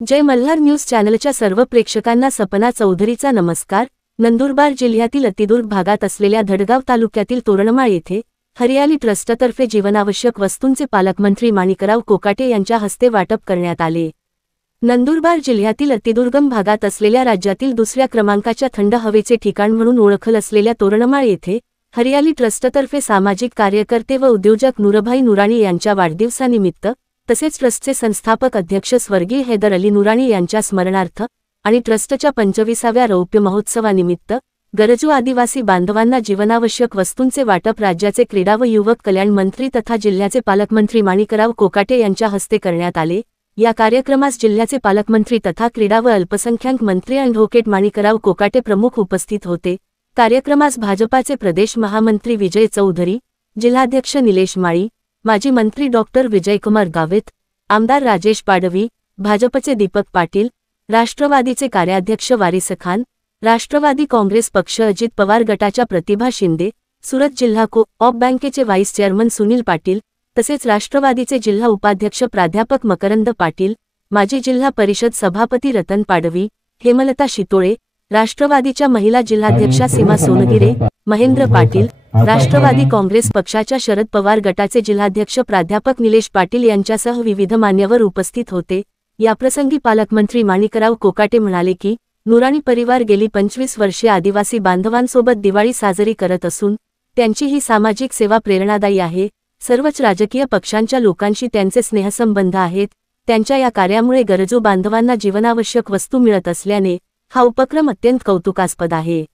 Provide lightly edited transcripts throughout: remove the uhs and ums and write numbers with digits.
जय Malhar news चॅनलच्या सर्व प्रेक्षकांना सपना चौधरीचा नमस्कार। नंदुरबार जिल्ह्यातील अतिदूर भागात असलेल्या धडगाव तालुक्यातील तोरणमाळ येथे हरियाली ट्रस्टतर्फे जीवनावश्यक वस्तूंचे पालकमंत्री माणिकराव कोकाटे यांच्या हस्ते वाटप करण्यात आले। नंदुरबार जिल्ह्यातील अतिदुर्गम भागात असलेल्या राज्यातील दुसऱ्या क्रमांकाच्या थंड हवेचे ठिकाण म्हणून ओळखल असलेल्या तोरणमाळ येथे हरियाली ट्रस्टतर्फे सामाजिक कार्यकर्ते व उद्योजक नूरभाई नुराणी यांच्या वाढदिवसानिमित्त तसेच ट्रस्टचे संस्थापक अध्यक्ष स्वर्गीय हैदर अली नुराणी यांच्या स्मरणार्थ आणि ट्रस्टच्या 25व्या रौप्य महोत्सवानिमित्त गरजू आदिवासी बांधवांना जीवनावश्यक वस्तूंचे वाटप राज्याचे क्रीडा व युवक कल्याण मंत्री तथा जिल्ह्याचे पालकमंत्री माणिकराव कोकाटे यांच्या हस्ते करण्यात आले। या कार्यक्रमास जिल्ह्याचे पालकमंत्री तथा क्रीडा व अल्पसंख्याक मंत्री ॲडव्होकेट माणिकराव कोकाटे प्रमुख उपस्थित होते। कार्यक्रमास भाजपाचे प्रदेश महामंत्री विजय चौधरी, जिल्हाध्यक्ष निलेश माळी, माजी मंत्री डॉक्टर विजयकुमार गावित, आमदार राजेश पाडवी, भाजपचे दीपक पाटील, राष्ट्रवादीचे कार्याध्यक्ष वारिस खान, राष्ट्रवादी काँग्रेस पक्ष अजित पवार गटाच्या प्रतिभा शिंदे, सुरत जिल्हा को-ऑप बँकेचे व्हाईस चेअरमन सुनील पाटील, तसेच राष्ट्रवादीचे जिल्हा उपाध्यक्ष प्राध्यापक मकरंद पाटील, माजी जिल्हा परिषद सभापती रतन पाडवी, हेमलता शितोळे, राष्ट्रवादीच्या महिला जिल्हाध्यक्षा सीमा सोनगिरे, महेंद्र पाटील, राष्ट्रवादी काँग्रेस पक्षाच्या शरद पवार गटाचे जिल्हाध्यक्ष प्राध्यापक निलेश पाटील यांच्यासह विविध मान्यवर उपस्थित होते। याप्रसंगी पालकमंत्री माणिकराव कोकाटे म्हणाले की नुराणी परिवार गेली 25 वर्षे आदिवासी बांधवांसोबत दिवाळी साजरी करत असून त्यांची ही सामाजिक सेवा प्रेरणादायी आहे। सर्वच राजकीय पक्षांच्या लोकांशी त्यांचे स्नेहसंबंध आहेत। त्यांच्या या कार्यामुळे गरजू बांधवांना जीवनावश्यक वस्तू मिळत असल्याने हा उपक्रम अत्यंत कौतुकास्पद आहे।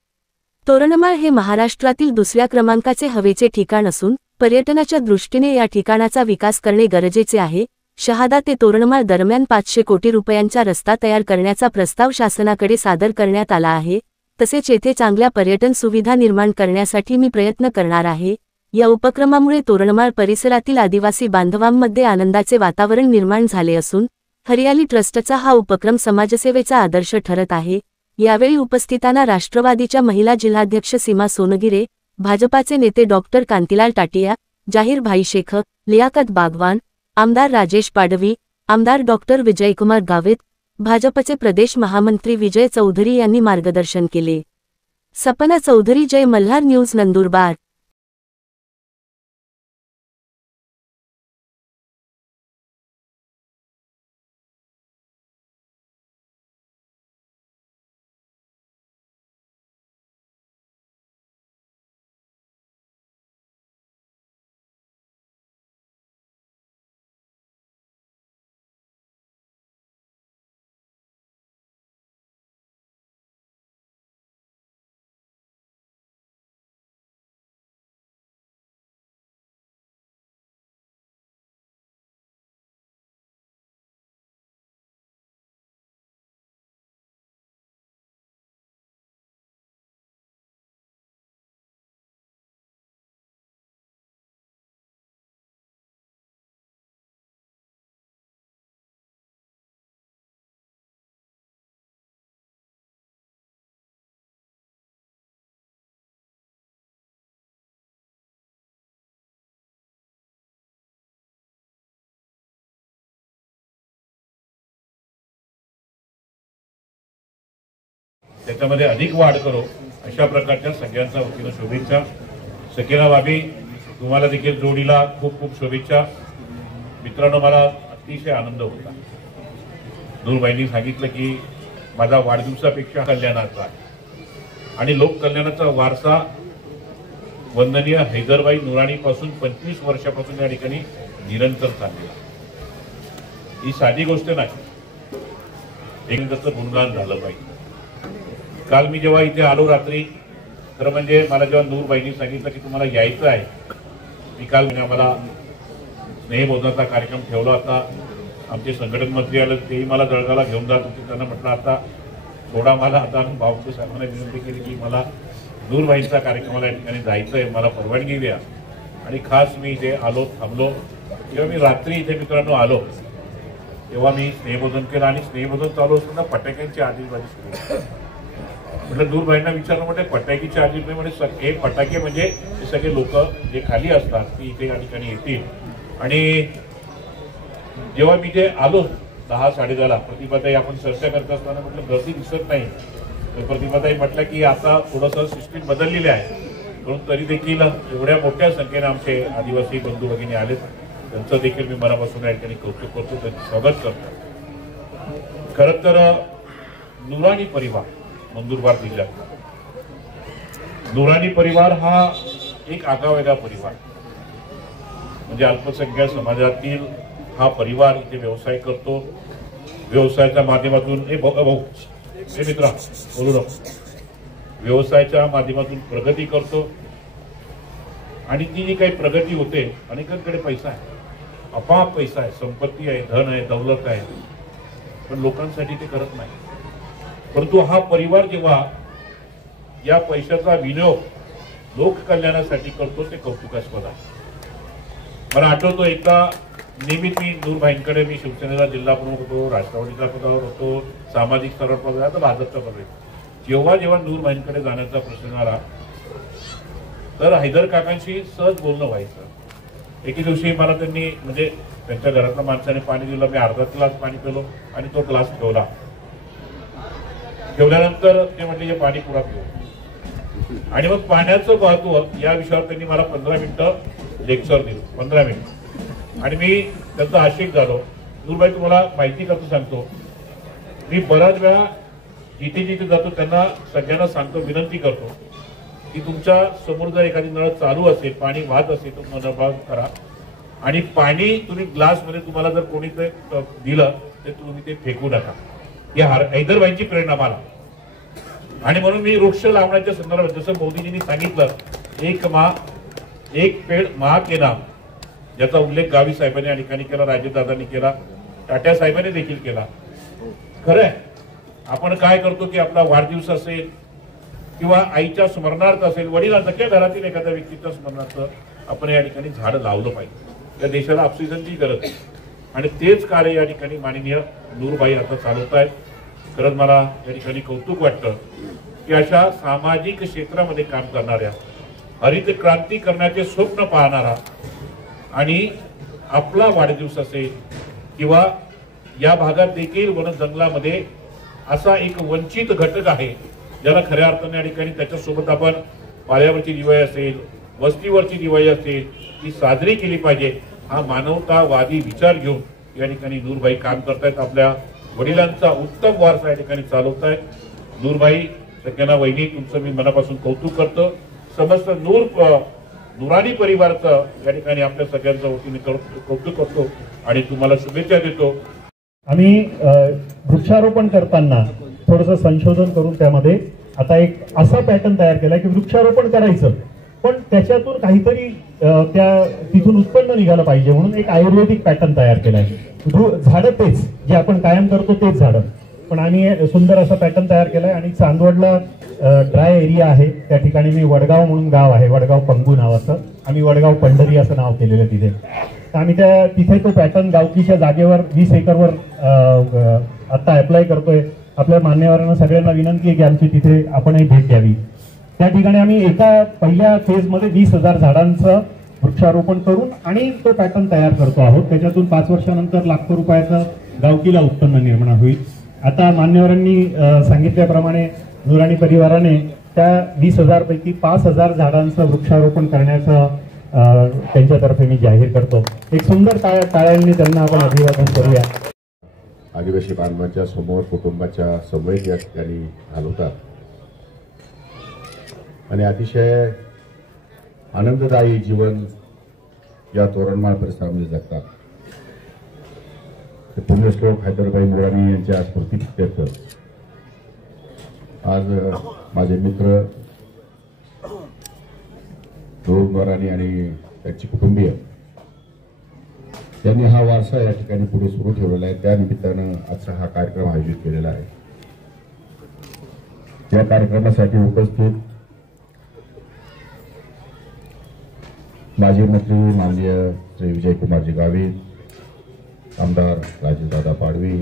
तोरणमाळ हे महाराष्ट्रातील दुसऱ्या क्रमांकाचे हवेचे ठिकाण असून पर्यटनाच्या दृष्टीने या ठिकाणाचा विकास करणे गरजेचे आहे। शहादा ते तोरणमाळ दरम्यान 500 कोटी रुपयांचा रस्ता तयार करण्याचा प्रस्ताव शासनाकडे सादर करण्यात आला आहे। तसेच येथे चांगल्या पर्यटन सुविधा निर्माण करण्यासाठी मी प्रयत्न करणार आहे। या उपक्रमामुळे तोरणमाळ परिसरातील आदिवासी बांधवांमध्ये आनंदाचे वातावरण निर्माण झाले असून हरियाली ट्रस्टचा हा उपक्रम समाजसेवेचा आदर्श ठरत आहे। यावेळी उपस्थितांना राष्ट्रवादीच्या महिला जिल्हाध्यक्ष सीमा सोनगिरे, भाजपाचे नेते डॉक्टर कांतीलाल टाटिया, जाहीर भाई शेख, लियाकत बागवान, आमदार राजेश पाडवी, आमदार डॉक्टर विजयकुमार गावित, भाजपचे प्रदेश महामंत्री विजय चौधरी यांनी मार्गदर्शन केले। सपना चौधरी, जय मल्हार न्यूज, नंदुरबार। त्याच्यामध्ये अधिक वाढ करो अशा प्रकारच्या सगळ्यांचा वतीनं शुभेच्छा। सकिना भाभी, तुम्हाला देखील जोडीला खूप खूप शुभेच्छा। मित्रांनो, मला अतिशय आनंद होता। नूरबाईंनी सांगितलं की माझा वाढदिवसापेक्षा कल्याणाचा आहे आणि लोक कल्याणाचा वारसा वंदनीय हैदरबाई नुराणी पासून 25 वर्षापासून या ठिकाणी निरंतर चाललेला। ही साधी गोष्ट नाही, एकच गुणगान झालं पाहिजे। काल मी जेव्हा इथे आलो रात्री, तर म्हणजे मला जेव्हा नूरबाईंनी सांगितलं की तुम्हाला यायचं आहे, मी काल मला स्नेहबोधनाचा कार्यक्रम ठेवला होता। आमचे संघटन मंत्री आले, तेही मला जळगावला घेऊन जात होते। त्यांना म्हटलं आता थोडा मला आता भाऊचे साहेबांना विनंती केली की मला नूरबाईंचा कार्यक्रमाला या ठिकाणी जायचं आहे, मला परवानगी द्या। आणि खास मी इथे आलो, थांबलो। जेव्हा मी रात्री इथे मित्रांनो आलो तेव्हा मी स्नेहबोधन केलं आणि स्नेहबोधन चालू असताना फटाक्यांची आतिषबाजी सुरू। म्हटलं नूरबाईंना विचारलं, म्हणजे फटाक्याची आतिषबाजी म्हणजे हे फटाके म्हणजे हे सगळे लोक जे खाली असतात ती इथे या ठिकाणी येतील। आणि जेव्हा मी ते आलो 10-10:30 प्रतिभाताई आपण चर्चा करत असताना म्हटलं गर्दी दिसत नाही, तर प्रतिभाताई म्हटलं की आता थोडंसं सिस्टीम बदललेली आहे, म्हणून तरी देखील एवढ्या मोठ्या संख्येने आमचे आदिवासी बंधू भगिनी आलेत, त्यांचं देखील मी मनापासून या ठिकाणी कौतुक करतो, त्यांचं स्वागत करतो. खरं तर नुरानी परिवार नंदुरबार जिल्ह्यात, नुरानी परिवार हा एक आगळावेगळा परिवार, म्हणजे अल्पसंख्याक समाजातील हा परिवार इथे व्यवसाय करतो. व्यवसायाच्या माध्यमातून मित्रा बोलू नको, व्यवसायाच्या माध्यमातून प्रगती करतो आणि ती जी काही प्रगती होते, अनेकांकडे पैसा आहे, अपाप पैसा आहे, संपत्ती आहे, धन आहे, दौलत आहे, पण लोकांसाठी ते करत नाही. परंतु हा परिवार जेव्हा या पैशाचा विनियोग लोककल्याणासाठी करतो ते कौतुकास्पद आहे. मला आठवतो एकदा नियमित मी नूरबाईंकडे, मी शिवसेनेचा जिल्हा प्रमुख होतो, राष्ट्रवादीच्या पदावर होतो, सामाजिक स्तरावर पद आता भाजपचा पद आहे. जेव्हा जेव्हा नूरबाईंकडे जाण्याचा प्रश्न आला तर हैदर काकांशी सहज बोलणं व्हायचं. एके दिवशी मला त्यांनी म्हणजे त्यांच्या घरातल्या माणसाने पाणी दिलं, मी अर्धा ग्लास पाणी पिलो आणि तो ग्लास ठेवला. ठेवल्यानंतर ते म्हटले हे पाणी पुरा पिऊ, आणि मग पाण्याचं महत्व या विषयावर त्यांनी मला 15 मिनिटं लेक्चर दिलं, 15 मिनिट, आणि मी त्यांचा आशिक झालो. नूरबाई तुम्हाला माहिती करतो सांगतो, मी बऱ्याच वेळा जिथे जिथे जातो त्यांना सगळ्यांना सांगतो, विनंती करतो की तुमच्या समोर जर एखादी नळ चालू असेल, पाणी वाहत असेल तर मनोभाव करा, आणि पाणी तुम्ही ग्लासमध्ये तुम्हाला जर कोणी ते दिलं तर तुम्ही ते फेकू नका. या हैदरबाईंची प्रेरणा मला, आणि म्हणून मी वृक्ष लावण्याच्या संदर्भात जसं मोदीजींनी सांगितलं, एक पेड महा के नाम, याचा उल्लेख गावी साहेबांनी या ठिकाणी केला, राजदादांनी केला, टाटा साहेबांनी देखील केला. खरंय, आपण काय करतो की आपला वाढदिवस असेल किंवा आईच्या स्मरणार्थ असेल, वडिलांचा किंवा घरातील एखाद्या व्यक्तीच्या स्मरणार्थ आपण या ठिकाणी झाडं लावलं पाहिजे. या देशाला ऑक्सिजनची गरज आहे, आणि तेच कार्य या ठिकाणी माननीय नूरबाई आता चालवत आहेत. खरंच मला या ठिकाणी कौतुक वाटतं की अशा सामाजिक क्षेत्रामध्ये काम करणाऱ्या, हरित क्रांती करण्याचे स्वप्न पाहणारा, आणि आपला वाढदिवस असेल किंवा या भागात देखील वन जंगलामध्ये असा एक वंचित घटक आहे ज्याला खऱ्या अर्थाने या ठिकाणी त्याच्यासोबत आपण पाल्यावरची दिवाळी असेल, वस्तीवरची दिवाळी असेल, ती साजरी केली पाहिजे. हा मानवतावादी विचार घेऊन या ठिकाणी नूरबाई काम करतायत. आपल्या वडिलांचा उत्तम वारसा या ठिकाणी चालवतायत. नूरबाई सगळ्यांना वहिनी तुमचं मी मनापासून कौतुक करतो. समस्त नुरानी परिवाराचं या ठिकाणी आपल्या सगळ्यांच्या वतीने कौतुक करतो आणि तुम्हाला शुभेच्छा देतो. आम्ही वृक्षारोपण करताना थोडंसं संशोधन करून त्यामध्ये आता एक असा पॅटर्न तयार केला की वृक्षारोपण करायचं, पण त्याच्यातून काहीतरी तिथून उत्पन्न निघालं पाहिजे, म्हणून एक आयुर्वेदिक पॅटर्न तयार केला आहे. झाडं तेच जे आपण कायम करतो तेच झाडं, पण आम्ही सुंदर असा पॅटर्न तयार केलाय. आणि चांदवडला ड्राय एरिया आहे, त्या ठिकाणी मी वडगाव म्हणून गाव आहे, वडगाव पंगू नावाचं, आम्ही वडगाव पंढरी असं नाव केलेलं तिथे. आम्ही तिथे तो पॅटर्न गावकीच्या जागेवर 20 एकरवर आता अप्लाय करतोय. आपल्या मान्यवरांना सगळ्यांना विनंती आहे की आमची तिथे आपणही भेट द्यावी. त्या ठिकाणी आम्ही एका पहिल्या फेजमध्ये 20,000 झाडांचं वृक्षारोपण करून आणि तो पॅटर्न तयार करतो आहोत. त्याच्यातून 5 वर्षानंतर लाखो रुपयाचं गावकीला उत्पन्न निर्माण होईल. आता मान्यवरांनी सांगितल्याप्रमाणे नुरानी परिवाराने त्या 20,000 पैकी 5,000 झाडांचं वृक्षारोपण करण्याचं त्यांच्यातर्फे मी जाहीर करतो. एक सुंदर टाळ्यांनी त्यांना आपण अभिवादन करूया. आदिवासी बांधवांच्या समोर कुटुंबाच्या समवेत या ठिकाणी घालवतात आणि अतिशय आनंददायी जीवन या तोरणमाळ परिसरामध्ये जगतात. पुण्यश्लोक हैदरबाई नुरानी यांच्या स्मृतीप्रित्यर्थ आज माझे मित्र नुरानी आणि त्यांची कुटुंबीय त्यांनी हा वारसा या ठिकाणी पुढे सुरू ठेवलेला आहे. त्या निमित्तानं आजचा हा कार्यक्रम आयोजित केलेला आहे. या कार्यक्रमासाठी उपस्थित माजी मंत्री माननीय श्री विजयकुमारजी गावित, आमदार राजेशदादा पाडवी,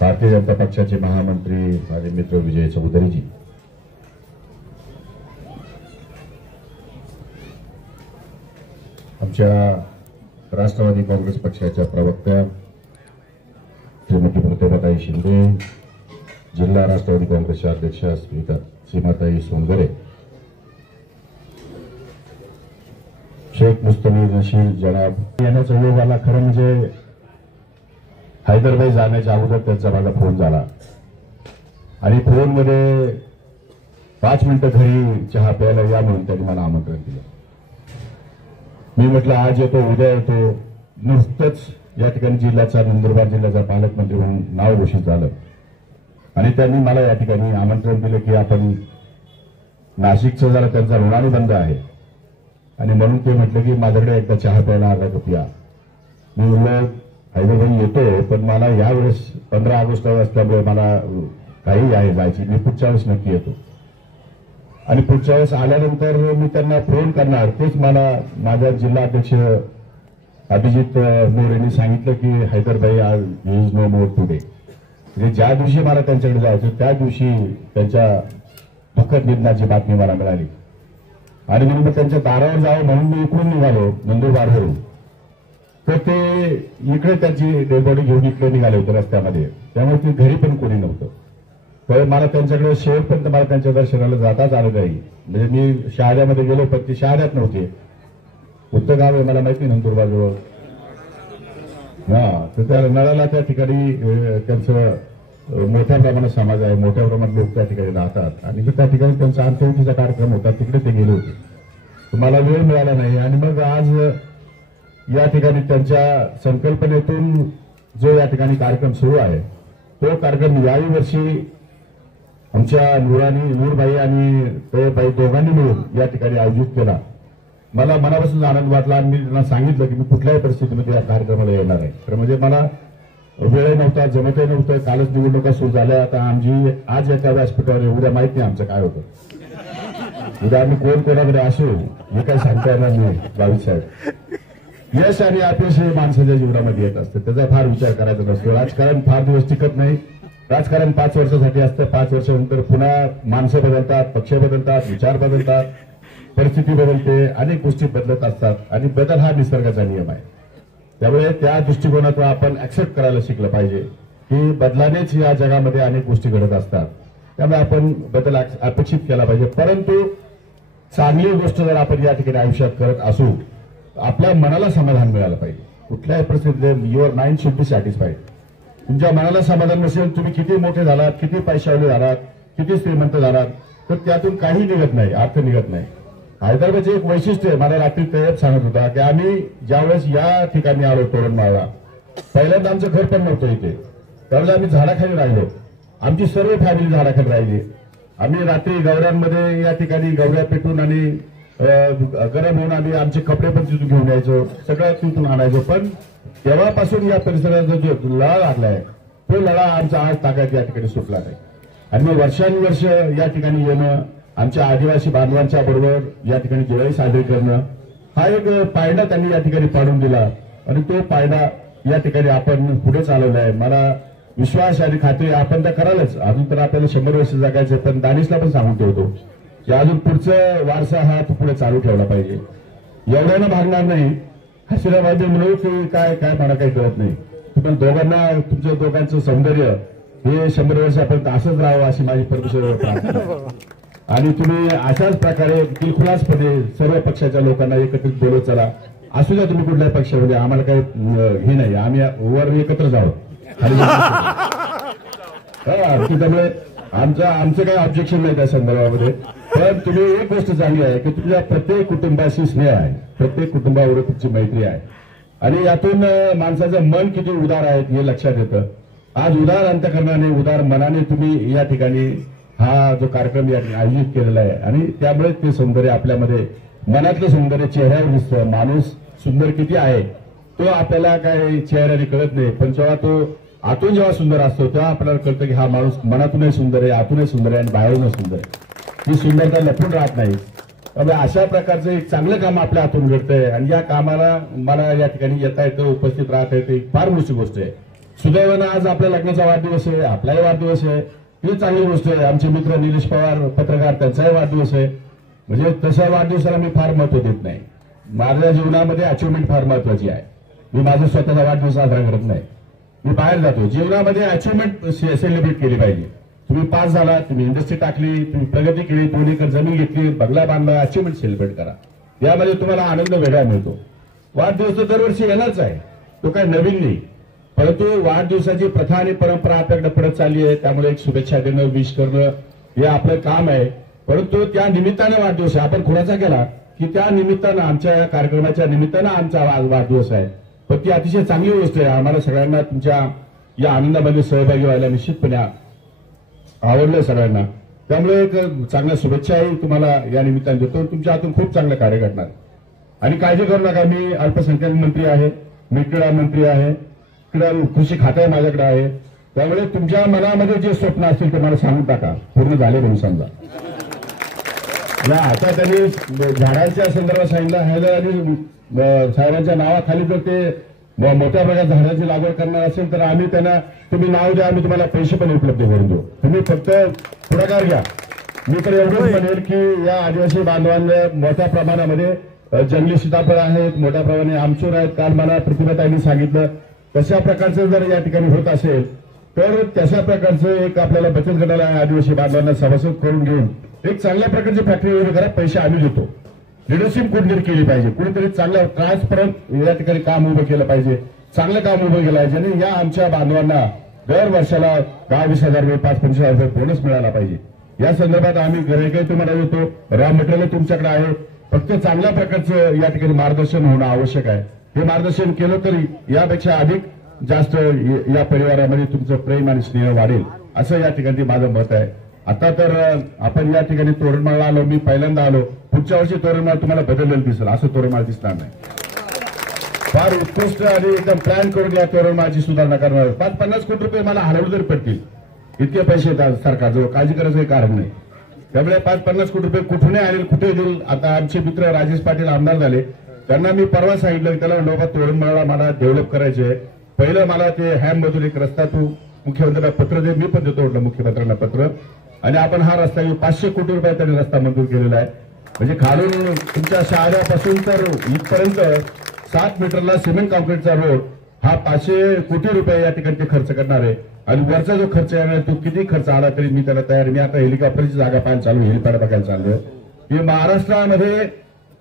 भारतीय जनता पक्षाचे महामंत्री माझे मित्र विजय चौधरीजी, आमच्या राष्ट्रवादी काँग्रेस पक्षाच्या प्रवक्त्या श्रीमती प्रतिभाताई शिंदे, जिल्हा राष्ट्रवादी काँग्रेसच्या अध्यक्षा सीमाताई सोनगरे, शेख मुस्तफीर नशीर जनाब येण्याचा योग आला. खरं म्हणजे हैदराबाद जाण्याच्या अगोदर त्यांचा माझा फोन झाला आणि फोनमध्ये 5 मिनिटं घरी चहा प्यायला या म्हणून त्यांनी मला आमंत्रण दिलं. मी म्हटलं आज येतो, उद्या येतो. नुकतंच या ठिकाणी नंदुरबार जिल्ह्याचा पालकमंत्री म्हणून नाव घोषित झालं आणि त्यांनी मला या ठिकाणी आमंत्रण दिलं की आपण नाशिकचं जरा त्यांचा ऋणानुबंध बंद आहे आणि म्हणून ते म्हटलं की माझ्याकडे एकदा चहा प्यायला अर्धा कप या. मी म्हणलं हैदराबाद येतो, पण मला यावेळेस 15 ऑगस्टला असल्यामुळे मला काही आहे जायची. मी पुढच्या वेळेस नक्की येतो. आणि पुढच्या वेळेस आल्यानंतर मी त्यांना फोन करणार. तेच मला माझा जिल्हा अध्यक्ष अभिजित मोर यांनी सांगितलं की हैदरभाई आज इज नो मोर टुडे. म्हणजे ज्या दिवशी मला त्यांच्याकडे जायचं त्या दिवशी त्यांच्या दुःखद निधनाची बातमी मला मिळाली आणि म्हणून मग त्यांच्या दारावर जावं म्हणून मी इकडून निघालो नंदुरबारवरून. तर ते इकडे त्यांची डेड बॉडी घेऊन इकडे निघाले होते रस्त्यामध्ये, त्यामुळे ते घरी पण कोणी नव्हतं. तर मला त्यांच्याकडे शेवटपर्यंत मला त्यांच्या दर्शनाला जाताच आलं नाही. म्हणजे मी शहाद्यामध्ये गेलो पण ते शहाद्यात नव्हते. कोणतं गाव आहे मला माहिती, नंदुरबारजवळ. तर त्या नळाला त्या ठिकाणी त्यांचं मोठ्या प्रमाणात समाज आहे, मोठ्या प्रमाणात लोक त्या ठिकाणी राहतात आणि त्या ठिकाणी त्यांचा अंत्यविधीचा कार्यक्रम होता, तिकडे ते गेले होते. मला वेळ मिळाला नाही आणि मग आज या ठिकाणी त्यांच्या संकल्पनेतून जो या ठिकाणी कार्यक्रम सुरू आहे तो कार्यक्रम याही वर्षी आमच्या नूरबाई आणि तोबाई दोघांनी मिळून या ठिकाणी आयोजित केला. मला मनापासून आनंद वाटला आणि मी त्यांना सांगितलं की मी कुठल्याही परिस्थितीमध्ये या कार्यक्रमाला येणार आहे. तर म्हणजे मला वेळ नव्हता, जमतही नव्हतं. कालच निवडणुका सुरू झाल्या. आता आमची आज एका व्यासपीठावर, उद्या माहित नाही आमचं काय होतं. उद्या आम्ही कोण कोणाकडे असू हे काही सांगता येणार नाही. बावीस साहेब, यश आणि अपयश हे माणसाच्या जीवनामध्ये येत असतं, त्याचा फार विचार करायचा नसतो. राजकारण फार दिवस टिकत नाही. राजकारण 5 वर्षासाठी असतं. 5 वर्षानंतर पुन्हा माणसं बदलतात, पक्ष बदलतात, विचार बदलतात, परिस्थिती बदलते, अनेक गोष्टी बदलत असतात आणि बदल हा निसर्गाचा नियम आहे. त्यामुळे त्या दृष्टिकोनातून आपण ऍक्सेप्ट करायला शिकलं पाहिजे की बदलानेच या जगामध्ये अनेक गोष्टी घडत असतात. त्यामुळे आपण बदल अपेक्षित केला पाहिजे. परंतु चांगली गोष्ट जर आपण या ठिकाणी आयुष्यात करत असू, आपल्या मनाला समाधान मिळालं पाहिजे. कुठल्याही परिस्थितीत your mind should be satisfied. तुमच्या मनाला समाधान नसेल, तुम्ही किती मोठे झालात, किती पैशावले झालात, किती श्रीमंत झालात, तर त्यातून काही निघत नाही, अर्थ निघत नाही. हैदराबादचे एक वैशिष्ट्य आहे, मला रात्री तैयब सांगत होता की आम्ही ज्यावेळेस या ठिकाणी आलो तोरणमाळला, पहिल्यांदा आमचं घर पण नव्हतं इथे. त्यावेळेस आम्ही झाडाखाली राहिलो. आमची सर्व फॅमिली झाडाखाली राहिली. आम्ही रात्री गवऱ्यांमध्ये या ठिकाणी गवऱ्या पेटून आणि गरम होऊन आम्ही आमचे कपडे पण तिथून घेऊन यायचो, सगळं तिथून आणायचो. पण तेव्हापासून या परिसराचा जो लळा लागलाय तो लळा आमचा आज ताकद या ठिकाणी सुटला नाही. आणि मग वर्षानुवर्ष या ठिकाणी येणं, आमच्या आदिवासी बांधवांच्या बरोबर या ठिकाणी दिवाळी साजरी करणं, हा एक पायंडा त्यांनी या ठिकाणी पाडून दिला आणि तो पायंडा या ठिकाणी आपण पुढे चालवला आहे. मला विश्वास आणि खात्री आपण त्या करालच. अजून तर आपल्याला 100 वर्ष जगायचे, पण दानिशला पण सांगून ठेवतो की अजून पुढचं वारसा हा पुढे चालू ठेवला पाहिजे. एवढ्यानं भागणार नाही. हसीला पाहिजे म्हणून की काय काय मला काही कळत नाही. पण दोघांना, तुमच्या दोघांचं सौंदर्य हे 100 वर्षापर्यंत असंच राहावं अशी माझी परमेश्वर प्रार्थना. आणि तुम्ही अशाच प्रकारे दिलखुलासपणे सर्व पक्षाच्या लोकांना एकत्रित बोलत चला. असू द्या तुम्ही कुठल्याही पक्षामध्ये, आम्हाला काही हे नाही. आम्ही वर एकत्र जाऊ खाली. त्यामुळे आमचं काही ऑब्जेक्शन नाही त्या संदर्भामध्ये. पण तुम्ही एक गोष्ट चांगली आहे की तुमच्या प्रत्येक कुटुंबाशी स्नेह आहे, प्रत्येक कुटुंबावर तुमची मैत्री आहे आणि यातून माणसाचं मन किती उदार आहे हे लक्षात येतं. आज उदार अंतकरणाने, उदार मनाने तुम्ही या ठिकाणी हा जो कार्यक्रम या ठिकाणी आयोजित केलेला आहे आणि त्यामुळे ते सौंदर्य आपल्यामध्ये, मनातलं सौंदर्य चेहऱ्यावर दिसतं. माणूस सुंदर किती आहे तो आपल्याला काही चेहऱ्याने कळत नाही, पण जेव्हा तो आतून जेव्हा सुंदर असतो तेव्हा आपल्याला कळतं की हा माणूस मनातूनही सुंदर आहे, आतूनही सुंदर आहे आणि बाहेरूनही सुंदर आहे. ही सुंदरता लपून राहत नाही. त्यामुळे अशा प्रकारचं एक चांगलं काम आपल्या हातून घडतंय आणि या कामाला मला या ठिकाणी येता येतं, उपस्थित राहता येतं, एक फार मोठी गोष्ट आहे. सुदैवानं आज आपल्या लग्नाचा वाढदिवस आहे, आपलाही वाढदिवस आहे, ही चांगली गोष्ट आहे. आमचे मित्र निलेश पवार पत्रकार, त्यांचाही वाढदिवस आहे. म्हणजे तशा वाढदिवसाला मी फार महत्व देत नाही. माझ्या जीवनामध्ये अचिव्हमेंट फार महत्वाची आहे. मी माझा स्वतःचा वाढदिवस साजरा करत नाही. मी बाहेर जातो. जीवनामध्ये अचिव्हमेंट सेलिब्रेट केली पाहिजे. तुम्ही पास झाला, तुम्ही इंडस्ट्री टाकली, तुम्ही प्रगती केली, 2 एकर जमीन घेतली, बंगला बांधला, अचिव्हमेंट सेलिब्रेट करा. यामध्ये तुम्हाला आनंद वेगळा मिळतो. वाढदिवस तर दरवर्षी येणारच आहे, तो काही नवीन नाही. परंतु वाढदिवसाची प्रथा आणि परंपरा आपल्याकडे पडत चालली आहे. त्यामुळे एक शुभेच्छा देणं, विश करणं हे आपलं काम आहे. परंतु त्या निमित्ताने वाढदिवस आहे. आपण कोणाचा केला की त्या निमित्तानं, आमच्या कार्यक्रमाच्या निमित्तानं आमचा वाढदिवस आहे. पण ती अतिशय चांगली गोष्ट आहे. आम्हाला सगळ्यांना तुमच्या या आनंदामध्ये सहभागी व्हायला निश्चितपणे आवडलं सगळ्यांना. त्यामुळे एक चांगल्या शुभेच्छाही तुम्हाला या निमित्ताने देतो. तुमच्या हातून खूप चांगलं कार्य करणार. आणि काळजी करू नका, मी अल्पसंख्याक मंत्री आहे, मी क्रीडा मंत्री आहे, क्रीडा कृषी खातं माझ्याकडे आहे. त्यामुळे तुमच्या मनामध्ये जे स्वप्न असतील ते मला सांगून टाका, पूर्ण झाले म्हणून समजा. आता त्यांनी झाडांच्या संदर्भात सांगितलं, हैदर अली साहेबांच्या नावाखाली जर ते मोठ्या प्रमाणात झाडांची लागवड करणार असेल तर आम्ही त्यांना, तुम्ही नाव द्या, आम्ही तुम्हाला पैसे पण उपलब्ध करून देऊ. तुम्ही फक्त पुढाकार घ्या. मी तर एवढंच म्हणेल की या आदिवासी बांधवांना मोठ्या प्रमाणामध्ये जंगली सीताफळ आहेत, मोठ्या प्रमाणात आमचूर आहेत. काल मला प्रतिभाताईंनी सांगितलं, तशा प्रकारचं जर या ठिकाणी होत असेल तर तशा प्रकारचं एक आपल्याला बचत गटाला आदिवासी बांधवांना सभासद करून घेऊन एक चांगल्या प्रकारची फॅक्टरी वगैरे करा, पैसे आम्ही देतो. लिडरशिप कुठेतरी केली पाहिजे, कुठेतरी चांगलं ट्रान्सपरंट या ठिकाणी काम उभं केलं पाहिजे, चांगलं काम उभं केलं पाहिजे. आणि या आमच्या बांधवांना दर वर्षाला 10-20 हजार रुपये, 5-25 हजार रुपये बोनस मिळाला पाहिजे. या संदर्भात आम्ही काही तुम्हाला देतो. रॉ मटेरियल तुमच्याकडे आहे, फक्त चांगल्या प्रकारचं या ठिकाणी मार्गदर्शन होणं आवश्यक आहे. हे मार्गदर्शन केलं तरी यापेक्षा अधिक जास्त या परिवारामध्ये तुमचं प्रेम आणि स्नेह वाढेल, असं या ठिकाणी माझं मत आहे. आता तर आपण या ठिकाणी तोरणमाळला आलो, मी पहिल्यांदा आलो. पुढच्या वर्षी तोरणमाळ तुम्हाला बदललेलं दिसेल, असं तोरणमाळ दिसणार नाही. फार उत्कृष्ट आणि एकदम प्लॅन करून या तोरणमाळची सुधारणा करणार. 5-50 कोटी रुपये मला हलवले तरी पडतील, इतके पैसे येतात सरकारजवळ, काळजी करायचं काही कारण नाही. त्यामुळे 5-50 कोटी रुपये कुठूनही आले, कुठे देईल. आता आमचे मित्र राजेश पाटील आमदार झाले, त्यांना मी परवा सांगितलं, त्याला म्हणलं तोरणमाळला मला डेव्हलप करायचे आहे. पहिलं मला ते हॅममधून एक रस्ता तू मुख्यमंत्र्यांना पत्र दे, मी पण देतो म्हटलं मुख्यमंत्र्यांना पत्र. आणि आपण हा रस्ता 500 कोटी रुपये त्यांनी रस्ता मंजूर केलेला आहे. म्हणजे खालून तुमच्या शहाऱ्यापासून तर इथपर्यंत 7 मीटरला सिमेंट कॉन्क्रीटचा रोड हा 500 कोटी रुपये या ठिकाणी ते खर्च करणार आहे. आणि वरचा जो खर्च आहे तो किती खर्च आला तरी मी त्याला तयार. मी आता हेलिकॉप्टरची जागा पाहायला चालू, हेलिपॅड बघायला चाललोय. की महाराष्ट्रामध्ये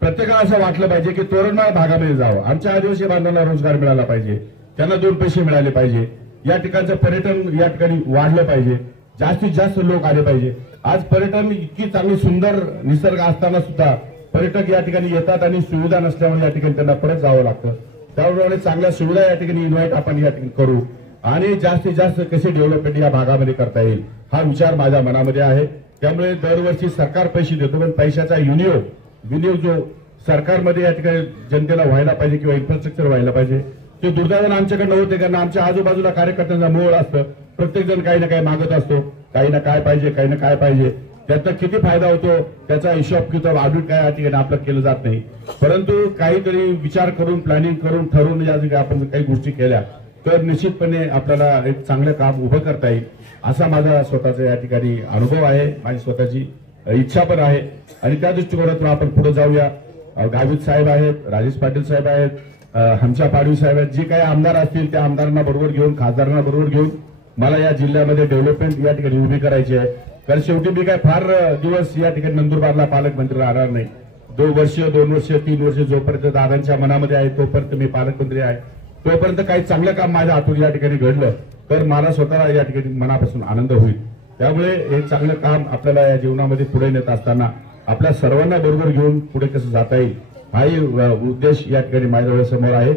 प्रत्येकाला असं वाटलं पाहिजे की तोरणमाळ भागामध्ये जावं, आमच्या आदिवासी बांधवांना रोजगार मिळाला पाहिजे, त्यांना 2 पैसे मिळाले पाहिजे, या ठिकाणचं पर्यटन या ठिकाणी वाढलं पाहिजे, जास्तीत जास्त लोक आले पाहिजे. आज पर्यटन इतकी चांगली सुंदर निसर्ग असताना सुद्धा पर्यटक या ठिकाणी येतात आणि सुविधा नसल्यामुळे या ठिकाणी त्यांना परत जावं लागतं. त्यामुळे चांगल्या सुविधा या ठिकाणी इन्व्हाइट आपण या ठिकाणी करू आणि जास्तीत जास्त कसे डेव्हलपमेंट या भागामध्ये करता येईल हा विचार माझ्या मनामध्ये आहे. त्यामुळे दरवर्षी सरकार पैसे देतो, पण पैशाचा विनियोग जो सरकारमध्ये या ठिकाणी जनतेला व्हायला पाहिजे किंवा इन्फ्रास्ट्रक्चर व्हायला पाहिजे, ते दुर्दैवानं आमच्याकडे होते. कारण आमच्या आजूबाजूला कार्यकर्त्यांचा मोळ असतं, प्रत्येक जण काही ना काही मागत असतो, काही ना काय पाहिजे, काही ना काय पाहिजे. त्याचा किती फायदा होतो त्याचा हिशोब किंवा ऑडिट काय या ठिकाणी आपलं केलं जात नाही. परंतु काहीतरी विचार करून, प्लॅनिंग करून, ठरवून या ठिकाणी आपण काही गोष्टी केल्या तर निश्चितपणे आपल्याला एक चांगलं काम उभं करता येईल, असा माझा स्वतःचा या ठिकाणी अनुभव आहे, माझी स्वतःची इच्छा पण आहे. आणि त्या दृष्टिकोनातून आपण पुढे जाऊया. गावित साहेब आहेत, राजेश पाटील साहेब आहेत, हमचा पाडवी साहेब आहेत, जे काही आमदार असतील त्या आमदारांना बरोबर घेऊन, खासदारांना बरोबर घेऊन मला या जिल्ह्यामध्ये डेव्हलपमेंट या ठिकाणी उभी करायची आहे. कारण शेवटी मी काय फार दिवस या ठिकाणी नंदुरबारला पालकमंत्री राहणार नाही. 2 वर्ष, 2 वर्ष, 3 वर्ष जोपर्यंत दादांच्या मनामध्ये आहे तोपर्यंत मी पालकमंत्री आहे. तोपर्यंत काही चांगलं काम माझ्या हातून या ठिकाणी घडलं तर मला स्वतःला या ठिकाणी मनापासून आनंद होईल. त्यामुळे हे चांगलं काम आपल्याला या जीवनामध्ये पुढे नेत असताना आपल्या सर्वांना बरोबर घेऊन पुढे कसं जाता येईल हाही उद्देश या ठिकाणी माझ्या समोर आहे.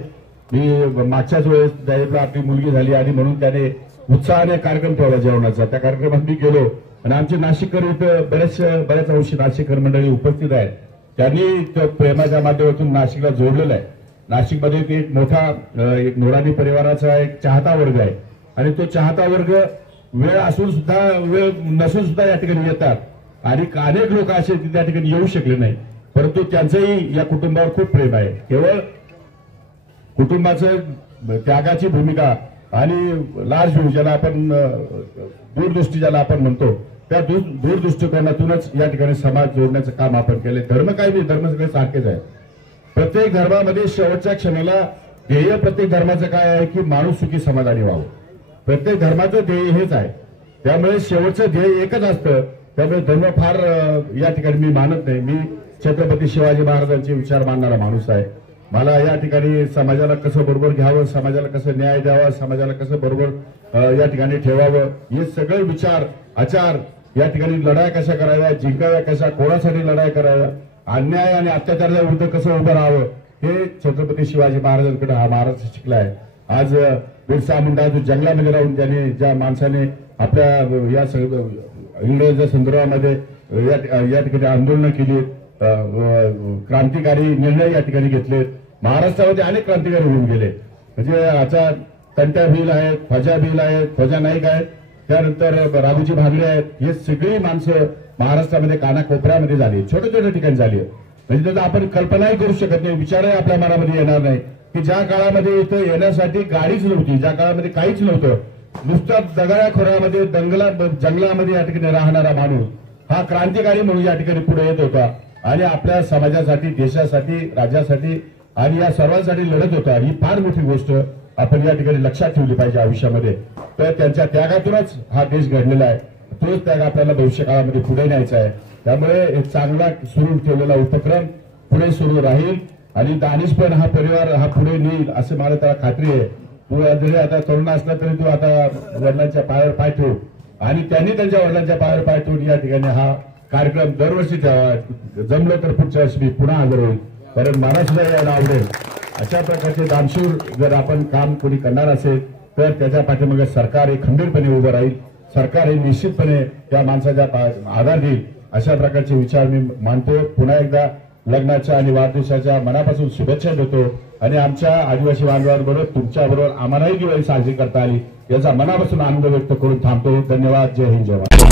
मी मागच्याच वेळेस ज्यावेळेला आपली मुलगी झाली आणि म्हणून त्याने उत्साहाने कार्यक्रम ठेवला जेवणाचा, त्या कार्यक्रमात मी गेलो आणि आमचे नाशिककर इथं बऱ्याच अंशी नाशिककर मंडळी उपस्थित आहेत. त्यांनी प्रेमाच्या माध्यमातून नाशिकला जोडलेलं आहे. नाशिकमध्ये एक मोठा एक नोरानी परिवाराचा एक चाहता वर्ग आहे आणि तो चाहता वर्ग वेळ असून सुद्धा, वेळ नसून सुद्धा या ठिकाणी येतात. आणि अनेक लोक असे त्या ठिकाणी येऊ शकले नाही, परंतु त्यांचंही या कुटुंबावर खूप प्रेम आहे. केवळ कुटुंबाचं त्यागाची भूमिका आणि लार्ज व्ह्यू ज्याला आपण दूरदृष्टी ज्याला आपण म्हणतो, त्या दूरदृष्टिकोनातूनच या ठिकाणी समाज जोडण्याचं काम आपण केले. धर्म काही नाही, धर्म सगळे सारखेच आहे. प्रत्येक धर्मामध्ये शेवटच्या क्षणाला ध्येय प्रत्येक धर्माचं काय आहे की माणूस सुखी समाधानी व्हावं. प्रत्येक धर्माचं ध्येय हेच आहे. त्यामुळे शेवटचं ध्येय एकच असतं. त्यामुळे धर्म फार या ठिकाणी मी मानत नाही. मी छत्रपती शिवाजी महाराजांचे विचार मानणारा माणूस आहे. मला या ठिकाणी समाजाला कसं बरोबर घ्यावं, समाजाला कसं न्याय द्यावा, समाजाला कसं बरोबर या ठिकाणी ठेवावं, हे सगळे विचार आचार, या ठिकाणी लढाई कशा कराव्या, जिंकाव्या कशा, कोणासाठी लढाई कराव्या, अन्याय आणि अत्याचाराच्या विरुद्ध कसं उभं राहावं, हे छत्रपती शिवाजी महाराजांकडे हा महाराष्ट्र शिकला आहे. आज बिरसा मुंडा जो जंगलामध्ये राहून त्याने ज्या माणसाने आपल्या या इंग्रजांच्या संदर्भामध्ये या ठिकाणी आंदोलनं केली, क्रांतिकारी निर्णय या ठिकाणी घेतले. महाराष्ट्रामध्ये अनेक क्रांतिकारी होऊन गेले. म्हणजे आता कंट्या भील आहेत, ख्वाजा भील आहेत, ख्वाजा नाईक आहेत, त्यानंतर राघोजी भांगरे आहेत. हे सगळी माणसं महाराष्ट्रामध्ये कानाकोपऱ्यामध्ये झाली, छोट्या छोट्या ठिकाणी झाली. म्हणजे त्याचा आपण कल्पनाही करू शकत नाही, विचारही आपल्या मनामध्ये येणार नाही की ज्या काळामध्ये इथं येण्यासाठी गाडीच नव्हती, ज्या काळामध्ये काहीच नव्हतं, नुसत्या दगड्या खोऱ्यामध्ये जंगलामध्ये या ठिकाणी राहणारा माणूस हा क्रांतिकारी म्हणून या ठिकाणी पुढे येत होता आणि आपल्या समाजासाठी, देशासाठी, राज्यासाठी आणि या सर्वांसाठी लढत होता. ही फार मोठी गोष्ट आपण या ठिकाणी लक्षात ठेवली पाहिजे आयुष्यामध्ये. तर त्यांच्या त्यागातूनच हा देश घडलेला आहे. तोच त्याग आपल्याला भविष्य काळामध्ये पुढे न्यायचा आहे. त्यामुळे एक चांगला सुरू ठेवलेला उपक्रम पुढे सुरू राहील आणि दानिश पण हा परिवार हा पुढे नेईल असं मला त्याला खात्री आहे. तू जरी आता तरुण असला तरी तू आता वडिलांच्या पायावर पाय ठेव आणि त्यांनी त्यांच्या वडिलांच्या पायावर पाय ठेवून या ठिकाणी हा कार्यक्रम दरवर्षी ठेवा. जमलं तर पुढच्या वर्षी मी पुन्हा हजर होईल, कारण मला सुद्धा यायला आवडेल. अशा प्रकारचे दानशूर जर आपण काम कोणी करणार असेल तर त्याच्या पाठीमागे सरकार हे खंबीरपणे उभं राहील. सरकार हे निश्चितपणे त्या माणसाच्या आधार देईल. अशा प्रकारचे विचार मी मानतो. पुन्हा एकदा लग्नाच्या आणि वाढदिवसाच्या मनापासून शुभेच्छा देतो आणि आमच्या आदिवासी बांधवांबरोबर तुमच्याबरोबर आम्हालाही दिवाळी साजरी करता आली याचा मनापासून आनंद व्यक्त करून थांबतो. धन्यवाद. जय हिंद, जय महाराष्ट्र.